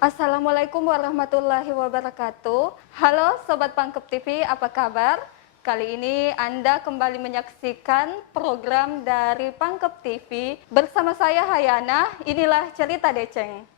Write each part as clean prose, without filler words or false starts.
Assalamualaikum warahmatullahi wabarakatuh. Halo Sobat Pangkep TV, apa kabar? Kali ini Anda kembali menyaksikan program dari Pangkep TV. Bersama saya Hayana, inilah Cerita Deceng.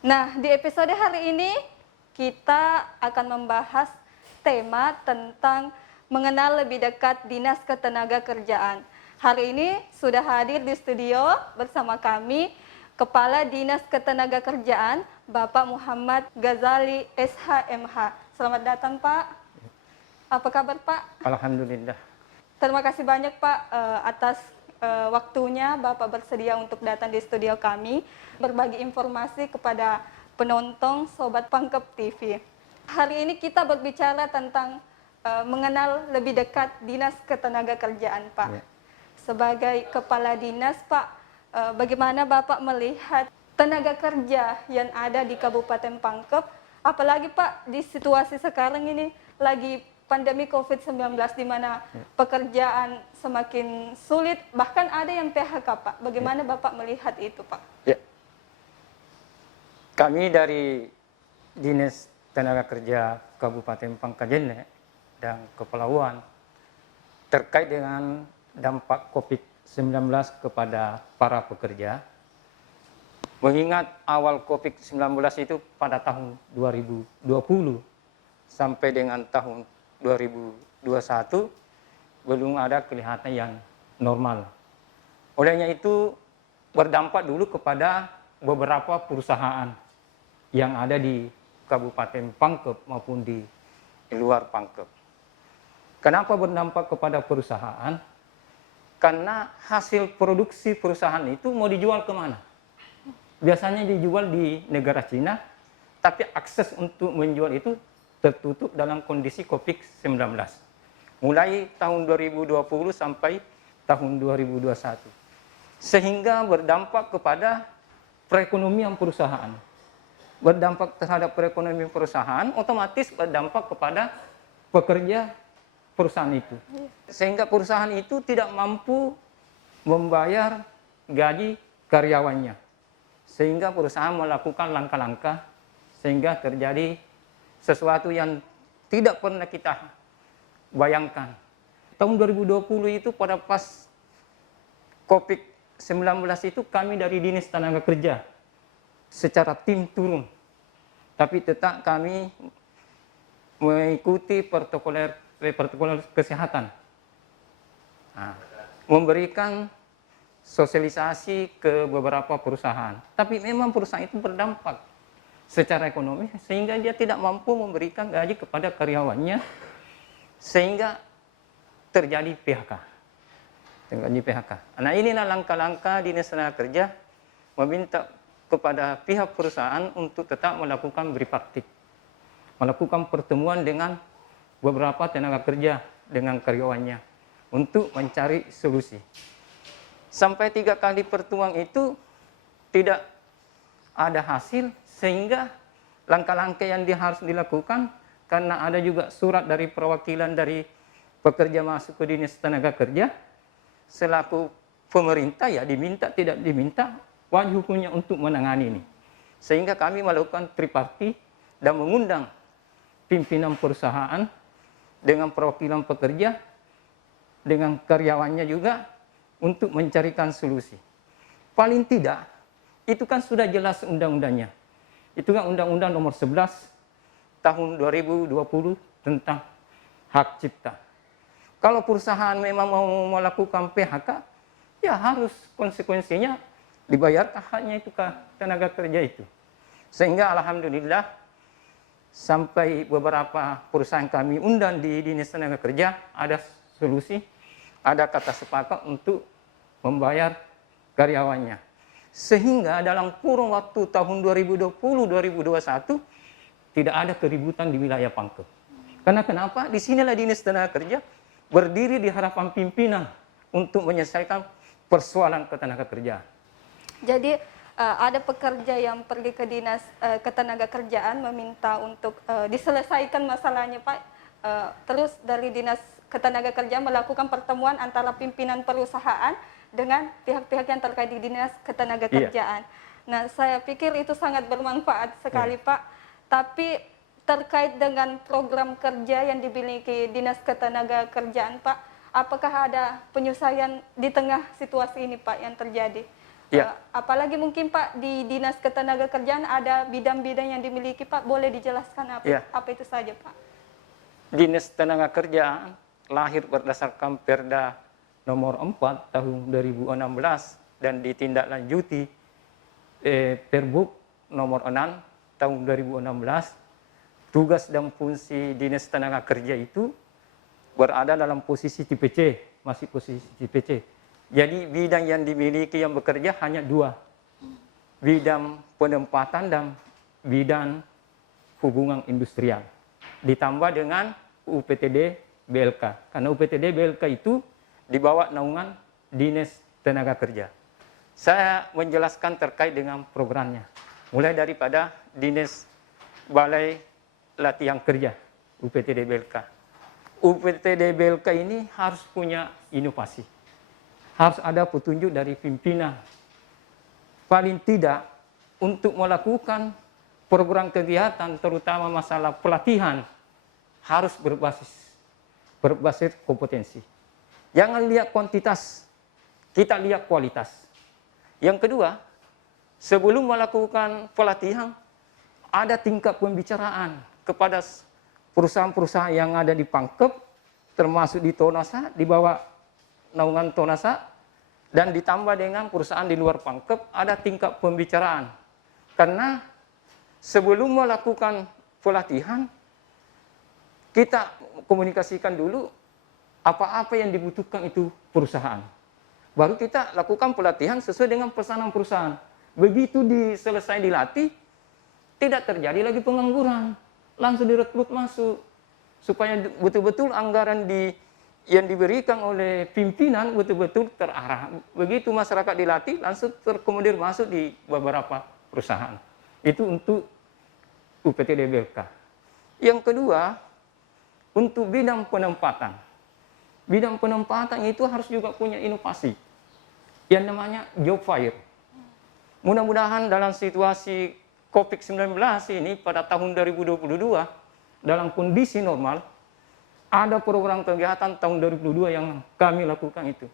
Nah, di episode hari ini kita akan membahas tema tentang mengenal lebih dekat Dinas Ketenagakerjaan. Hari ini sudah hadir di studio bersama kami Kepala Dinas Ketenagakerjaan Bapak Muhammad Ghazali SHMH. Selamat datang Pak. Apa kabar Pak? Alhamdulillah. Terima kasih banyak Pak atas waktunya Bapak bersedia untuk datang di studio kami berbagi informasi kepada penonton Sobat Pangkep TV. Hari ini kita berbicara tentang mengenal lebih dekat Dinas Ketenagakerjaan Pak. Ya. Sebagai Kepala Dinas Pak, bagaimana Bapak melihat tenaga kerja yang ada di Kabupaten Pangkep, apalagi Pak di situasi sekarang ini lagi pandemi COVID-19 di mana pekerjaan semakin sulit, bahkan ada yang PHK Pak. Bagaimana Bapak melihat itu Pak? Ya. Kami dari Dinas Tenaga Kerja Kabupaten Pangkajene dan Kepulauan terkait dengan dampak COVID-19 kepada para pekerja. Mengingat awal COVID-19 itu pada tahun 2020 sampai dengan tahun 2021 belum ada kelihatan yang normal. Olehnya itu berdampak dulu kepada beberapa perusahaan yang ada di Kabupaten Pangkep maupun di luar Pangkep. Kenapa berdampak kepada perusahaan? Karena hasil produksi perusahaan itu mau dijual kemana? Biasanya dijual di negara Cina, tapi akses untuk menjual itu tertutup dalam kondisi COVID-19. Mulai tahun 2020 sampai tahun 2021. Sehingga berdampak kepada perekonomian perusahaan. Berdampak terhadap perekonomian perusahaan, otomatis berdampak kepada pekerja perusahaan itu. Sehingga perusahaan itu tidak mampu membayar gaji karyawannya. Sehingga perusahaan melakukan langkah-langkah sehingga terjadi sesuatu yang tidak pernah kita bayangkan. Tahun 2020 itu pada pas COVID-19 itu kami dari Dinas Tenaga Kerja secara tim turun. Tapi tetap kami mengikuti protokol kesehatan. Nah, memberikan sosialisasi ke beberapa perusahaan. Tapi memang perusahaan itu berdampak secara ekonomi sehingga dia tidak mampu memberikan gaji kepada karyawannya sehingga terjadi PHK. Nah, inilah langkah-langkah Dinas Tenaga Kerja meminta kepada pihak perusahaan untuk tetap melakukan tripartit, melakukan pertemuan dengan beberapa tenaga kerja dengan karyawannya untuk mencari solusi. Sampai 3 kali pertemuan itu tidak ada hasil, sehingga langkah-langkah yang harus dilakukan karena ada juga surat dari perwakilan dari pekerja masuk ke Dinas Tenaga Kerja selaku pemerintah, ya diminta tidak diminta wajib hukumnya untuk menangani ini. Sehingga kami melakukan tripartit dan mengundang pimpinan perusahaan dengan perwakilan pekerja dengan karyawannya juga untuk mencarikan solusi. Paling tidak itu kan sudah jelas undang-undangnya. Itu kan Undang-Undang Nomor 11 tahun 2020 tentang hak cipta. Kalau perusahaan memang mau melakukan PHK, ya harus konsekuensinya dibayarkan haknya itu ke tenaga kerja itu. Sehingga alhamdulillah sampai beberapa perusahaan kami undang di Dinas Tenaga Kerja ada solusi, ada kata sepakat untuk membayar karyawannya. Sehingga dalam kurun waktu tahun 2020-2021 tidak ada keributan di wilayah Pangkep. Karena kenapa? Di sinilah Dinas Tenaga Kerja berdiri di hadapan pimpinan untuk menyelesaikan persoalan ketenaga kerjaan. Jadi ada pekerja yang pergi ke Dinas Ketenagakerjaan meminta untuk diselesaikan masalahnya Pak. Terus dari Dinas Ketenagakerjaan melakukan pertemuan antara pimpinan perusahaan dengan pihak-pihak yang terkait di Dinas Ketenagakerjaan. Nah, saya pikir itu sangat bermanfaat sekali, Pak. Tapi terkait dengan program kerja yang dimiliki Dinas Ketenagakerjaan, Pak, apakah ada penyesuaian di tengah situasi ini, Pak, yang terjadi? Apalagi mungkin, Pak, di Dinas Ketenagakerjaan ada bidang-bidang yang dimiliki, Pak. Boleh dijelaskan apa itu saja, Pak? Dinas Tenaga lahir berdasarkan Perda nomor 4 tahun 2016 dan ditindaklanjuti Perbuk nomor 6 tahun 2016. Tugas dan fungsi Dinas Tenaga Kerja itu berada dalam posisi tipe C, masih posisi tipe C. Jadi bidang yang dimiliki yang bekerja hanya 2, bidang penempatan dan bidang hubungan industrial. Ditambah dengan UPTD BLK, karena UPTD BLK itu di bawah naungan Dinas Tenaga Kerja. Saya menjelaskan terkait dengan programnya, mulai daripada Dinas Balai Latihan Kerja, UPTD BLK. UPTD BLK ini harus punya inovasi, harus ada petunjuk dari pimpinan. Paling tidak untuk melakukan program kegiatan, terutama masalah pelatihan, harus berbasis kompetensi. Jangan lihat kuantitas, kita lihat kualitas. Yang kedua, sebelum melakukan pelatihan, ada tingkat pembicaraan kepada perusahaan-perusahaan yang ada di Pangkep, termasuk di Tonasa, di bawah naungan Tonasa, dan ditambah dengan perusahaan di luar Pangkep, ada tingkat pembicaraan. Karena sebelum melakukan pelatihan, kita komunikasikan dulu apa-apa yang dibutuhkan itu perusahaan. Baru kita lakukan pelatihan sesuai dengan pesanan perusahaan. Begitu selesai dilatih, tidak terjadi lagi pengangguran. Langsung direkrut masuk. Supaya betul-betul anggaran yang diberikan oleh pimpinan betul-betul terarah. Begitu masyarakat dilatih, langsung terkomodir masuk di beberapa perusahaan. Itu untuk UPTD BLK. Yang kedua, untuk bidang penempatan. Bidang penempatan itu harus juga punya inovasi yang namanya job fair. Mudah-mudahan dalam situasi COVID-19 ini pada tahun 2022, dalam kondisi normal, ada program kegiatan tahun 2022 yang kami lakukan itu,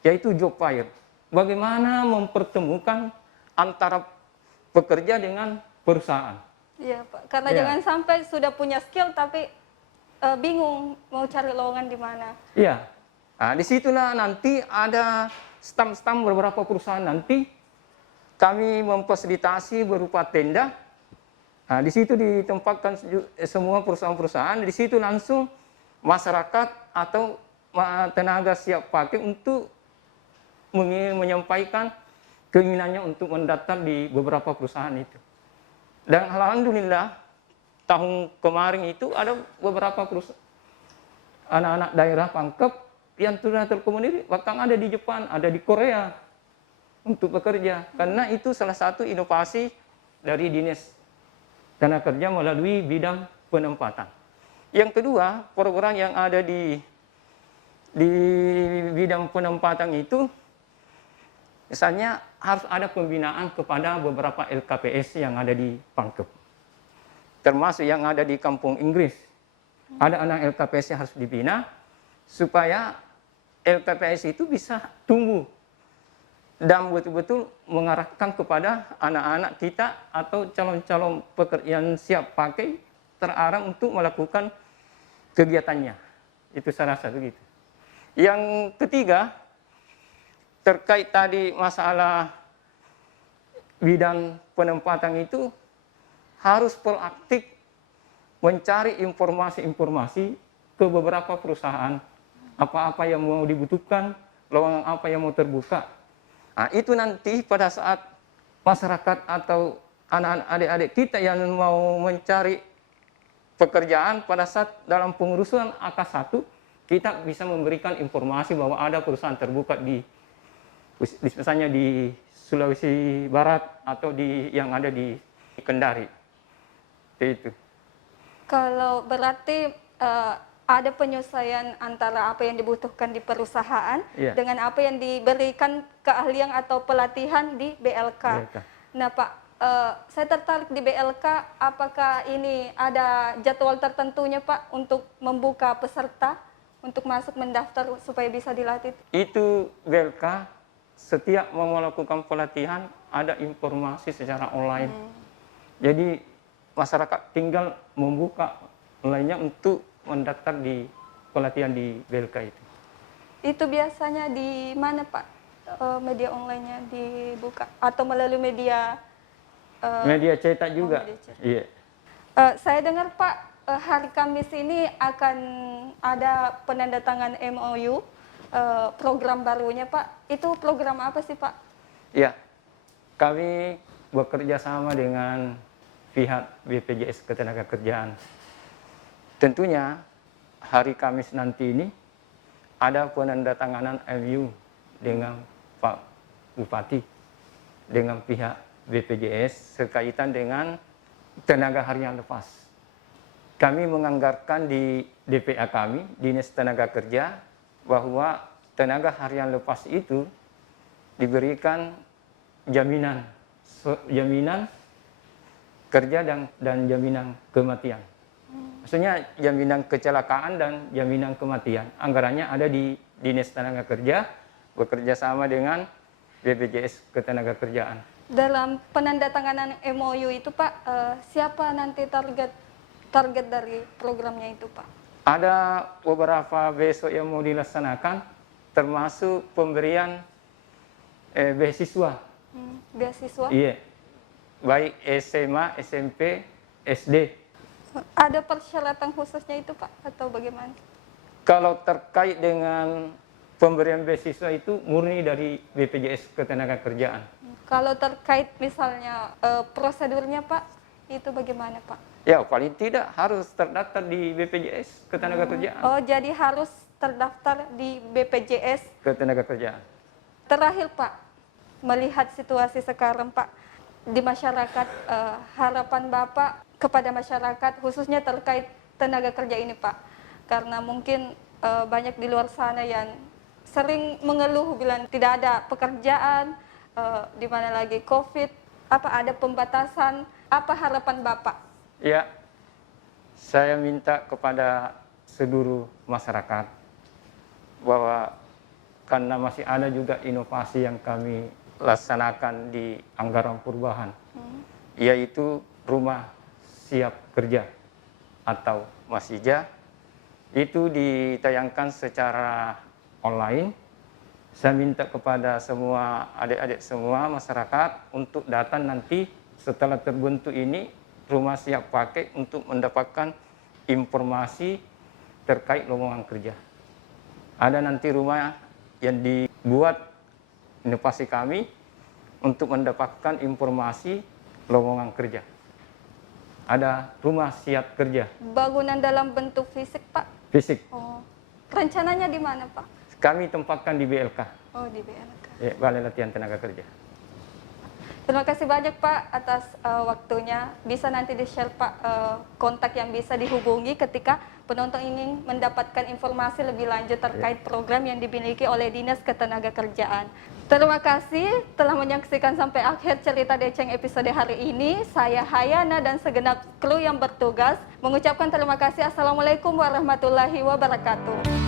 yaitu job fair. Bagaimana mempertemukan antara pekerja dengan perusahaan. Iya, Pak. Karena jangan sampai sudah punya skill tapi bingung mau cari lowongan di mana. Iya. Nah, disitulah nanti ada stam-stam beberapa perusahaan nanti kami memfasilitasi berupa tenda. Nah, di situ ditempatkan semua perusahaan-perusahaan. Di situ langsung masyarakat atau tenaga siap pakai untuk menyampaikan keinginannya untuk mendaftar di beberapa perusahaan itu. Dan alhamdulillah tahun kemarin itu ada beberapa anak-anak daerah Pangkep yang sudah terkomodir, bahkan ada di Jepang, ada di Korea untuk bekerja. Karena itu salah satu inovasi dari Dinas Tenaga Kerja melalui bidang penempatan. Yang kedua, program yang ada di bidang penempatan itu, misalnya harus ada pembinaan kepada beberapa LKPS yang ada di Pangkep. Termasuk yang ada di Kampung Inggris. Ada anak LKPS yang harus dibina supaya LKPS itu bisa tumbuh dan betul-betul mengarahkan kepada anak-anak kita atau calon-calon pekerja yang siap pakai terarah untuk melakukan kegiatannya. Itu saya rasa begitu. Yang ketiga, terkait tadi masalah bidang penempatan itu, harus proaktif mencari informasi-informasi ke beberapa perusahaan, apa-apa yang mau dibutuhkan, lowongan apa yang mau terbuka. Nah, itu nanti pada saat masyarakat atau anak-anak adik-adik kita yang mau mencari pekerjaan pada saat dalam pengurusan AK1, kita bisa memberikan informasi bahwa ada perusahaan terbuka misalnya di Sulawesi Barat atau yang ada di Kendari. Itu. Kalau berarti ada penyesuaian antara apa yang dibutuhkan di perusahaan Iya. dengan apa yang diberikan keahlian atau pelatihan di BLK. BLK. Nah Pak, saya tertarik di BLK, apakah ini ada jadwal tertentunya Pak untuk membuka peserta untuk masuk mendaftar supaya bisa dilatih? Itu BLK setiap mau melakukan pelatihan ada informasi secara online. Jadi masyarakat tinggal membuka online-nya untuk mendaftar di pelatihan di BLK itu. Itu biasanya di mana Pak? Media online-nya dibuka atau melalui media Media cetak juga. media cetak. Iya. Saya dengar Pak, hari Kamis ini akan ada penandatangan MOU program barunya Pak. Itu program apa sih Pak? Iya. Kami bekerja sama dengan pihak BPJS Ketenagakerjaan. Tentunya hari Kamis nanti ini ada penandatanganan MOU dengan Pak Bupati dengan pihak BPJS sekaitan dengan tenaga harian lepas. Kami menganggarkan di DPA kami, Dinas Tenaga Kerja, bahwa tenaga harian lepas itu diberikan jaminan kerja dan jaminan kematian. Maksudnya jaminan kecelakaan dan jaminan kematian. Anggarannya ada di Dinas Tenaga Kerja bekerja sama dengan BPJS Ketenagakerjaan. Dalam penandatanganan MOU itu Pak, siapa nanti target dari programnya itu Pak? Ada beberapa besok yang mau dilaksanakan, termasuk pemberian beasiswa. Beasiswa? Iya, baik SMA, SMP, SD. Ada persyaratan khususnya itu Pak atau bagaimana? Kalau terkait dengan pemberian beasiswa itu murni dari BPJS Ketenagakerjaan. Kalau terkait misalnya prosedurnya Pak, itu bagaimana Pak? Ya, paling tidak harus terdaftar di BPJS Ketenagakerjaan. Oh, jadi harus terdaftar di BPJS. Ketenagakerjaan. Terakhir Pak, melihat situasi sekarang Pak, di masyarakat, harapan Bapak kepada masyarakat khususnya terkait tenaga kerja ini Pak. Karena mungkin banyak di luar sana yang sering mengeluh bilang tidak ada pekerjaan, di mana lagi COVID, apa ada pembatasan, apa harapan Bapak? Ya, saya minta kepada seluruh masyarakat bahwa karena masih ada juga inovasi yang kami laksanakan di anggaran perubahan, yaitu rumah siap kerja atau Masija, itu ditayangkan secara online. Saya minta kepada semua adik-adik semua masyarakat untuk datang nanti setelah terbentuk ini rumah siap pakai untuk mendapatkan informasi terkait lowongan kerja. Ada nanti rumah yang dibuat inovasi kami untuk mendapatkan informasi lowongan kerja. Ada rumah siap kerja. Bangunan dalam bentuk fisik Pak? Fisik. Oh, rencananya di mana Pak? Kami tempatkan di BLK, Oh, di BLK. ya, Balai Latihan Tenaga Kerja. Terima kasih banyak Pak atas waktunya. Bisa nanti di-share Pak kontak yang bisa dihubungi ketika penonton ingin mendapatkan informasi lebih lanjut terkait program yang dimiliki oleh Dinas Ketenagakerjaan. Terima kasih telah menyaksikan sampai akhir cerita Deceng episode hari ini. Saya Hayana dan segenap kru yang bertugas mengucapkan terima kasih. Assalamualaikum warahmatullahi wabarakatuh.